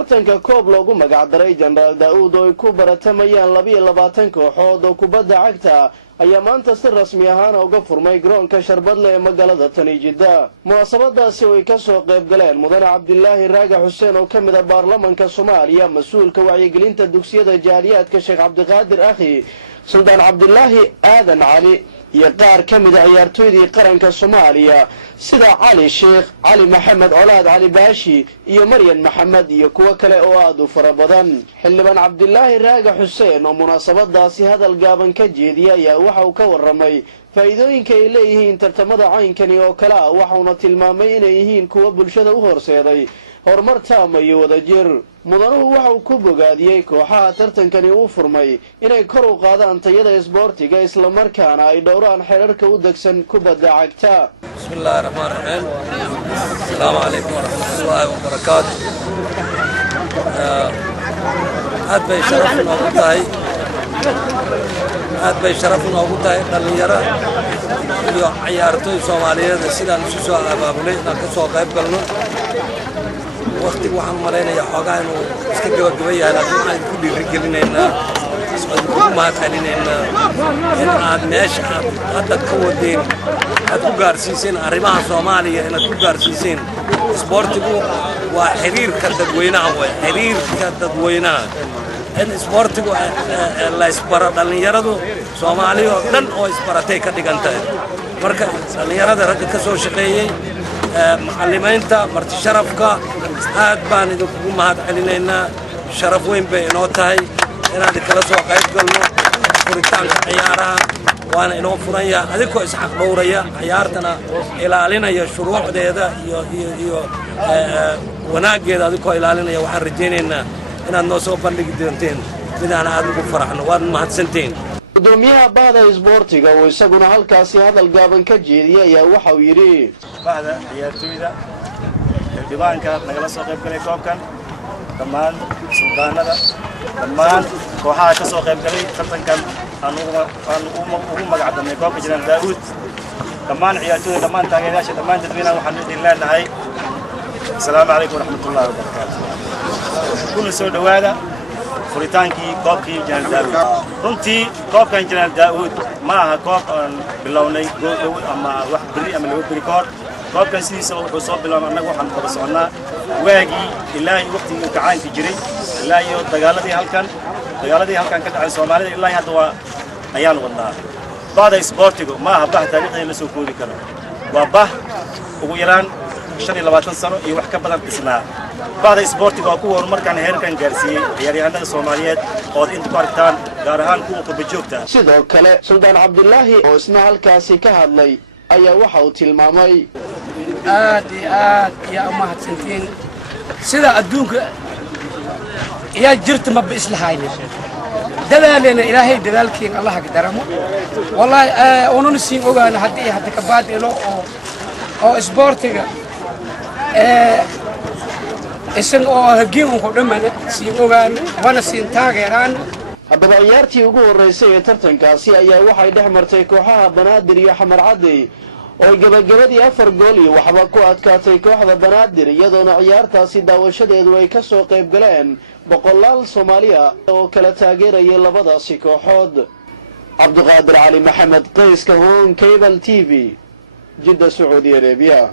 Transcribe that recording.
tartanka koob loogu magacdaray Jenaraal Daawud oo ay ku baratamayaan 22 kooxood oo kubadda cagta ayaa maanta si rasmi ahaan uga furmay garoonka Sharbadle ee magaalada Tanijida. Munaasabadaasi oo ay ka soo qayb galeen Mudane Cabdilaahi Raaga Xuseen oo kamid ah baarlamaanka Soomaaliya, mas'uulka wacyigelinta dugsiyada jaaliyaadka Sheekh Cabdiqaadir Akhi, Sultaan Cabdilaahi Aadan Cali iyo qaar kamid ah ciyaartoydii qaranka Soomaaliya sida Cali Sheekh, Cali Maxamed Colaad Cali Baashi iyo Maryan Maxamed iyo kuwa kale oo aad u fara badan. Xildhibaan Cabdilaahi Raaga Xuseen oo munaasabadaasi hadal gaaban ka jeediyay ayaa waxa uu ka warramay faa'iidooyinka ay leeyihiin tartamada caynkani oo kale ah, waxaana tilmaamay inay yihiin kuwa bulshada u horseeday horumar taam iyo wadajir. mudanuhu waxa uu ku bogaadiyay kooxaha tartankani uu furmay inay kor u qaadaan tayada isboortiga isla markaana ay dhowraan xeerarka u degsan kubadda cagta. Bismillahir Rahmanir Rahim. Assalaamu alaykum wa rahmatullahi wa barakaatuh. aad bay sharaf noogu tahay dhalinyaro iyo ciyaartoy Soomaaliyeed sidaan isu soo abaabulay inaan ka soo qayb galno. waqti waxaan malaynayaa xoogaa inuu iska gabagabeeyahay, laakiin waxaan ku dhiirigelinaynaa mahadcelinaynaa in aad meesha aad hadda ka wadeen aad ku gaarsiiseen arrimaha Soomaaliya, inaad ku gaarsiiseen isboortigu waa xiriirka dadweynaha, in isboortigu la isbaro dhalinyaradu Soomaaliya oo dhan oo isbaratay ka dhigantahay. marka dhalinyarada ragga ka soo shaqeeyay macallimiinta marti sharafka aad baan idinku mahadcelinaynaa. sharaf weyn bay inoo tahay inaad kala soo qayb galno furitaanka ciyaaraha, waana inoo furan yahay adigoo isxaq dhowraya ciyaartana ilaalinaya shuruucdeeda iyo wanaageeda adigoo ilaalinaya. waxaan rajaynaynaa inaad noo soo bandhigi doonteen midaan aad ugu faraxno. waad mahadsantiin. gudoomiyaha bahda isboortiga oo isaguna halkaasi hadal gaaban ka jeediyay ayaa waxa uu yidhi bahda ciyaartoyda xildhibaanka nagala soo qayb galay koobkan, dhammaan suldaanada, dhammaan kooxaha ka soo qayb galay tartankan aan ugu magacdarnay koobka Jenaraal Daawud, dhammaan ciyaartoyda, dhammaan taageerayaasha, dhammaan dadweynaha waxaan idin leenahay assalaamu calaykum waraxmatullaahi wabarakaatuh. kuna soo dhawaada furitaankii koobkii Jenaraal Daawud. runtii koobkan Jenaraal Daawud ma aha koob aan bilownay go'dow ama wax biri ama laba biri koor. koobkan sidiisa wuxuu soo bilownay annagu waxaan kala soconnaa waagii ilaa waqtigii gacaanka jiray ilaa iyo dagaaladii halkan ka dhacay Soomaalida ilaa hadda ayaan wadnaa. bahda isboortigu ma aha bah taariikhda la soo koobi karo, waa bah ugu yaraan 25 sano iyo wax ka badan dhisnaa. bahda isboortiga oo ku horumarkan heerkan gaarsiiyey ciyaaryahanada Soomaaliyeed oo inta ku aragtaan gaar ahaan kuwa qaba joogta. sidoo kale Sultaan Cabdilaahi oo isna halkaasi ka hadlay ayaa waxa uu tilmaamay aad iyo mahadsantiin sida adduunka yaa jirta ma bislahayn dadaalena ilaahay dadaalkiin Allah ka daramo. wallahi oonuna siin ogaana hadii hadda ka baadilo oo isboortiga isan oo hagiin ku dhamaan siin ogaan wana siin taageeraan. haddaba ciyaartii ugu horeysay ee tartankaasi ayaa waxay dhex martay kooxaha Banaadir iyo Xamar Cadey oo gabagabadii 4 gool iyo waxba ku adkaatay kooxda Banaadir, iyadoona ciyaartaasi daawashadeedu ay ka soo qayb galeen boqolaal Soomaaliya oo kala taageerayay labadaasi kooxood. Cabdiqaadir Cali Maxamed, Qayska Hoon, Cable TV, Jeddah, Saudi Arabia.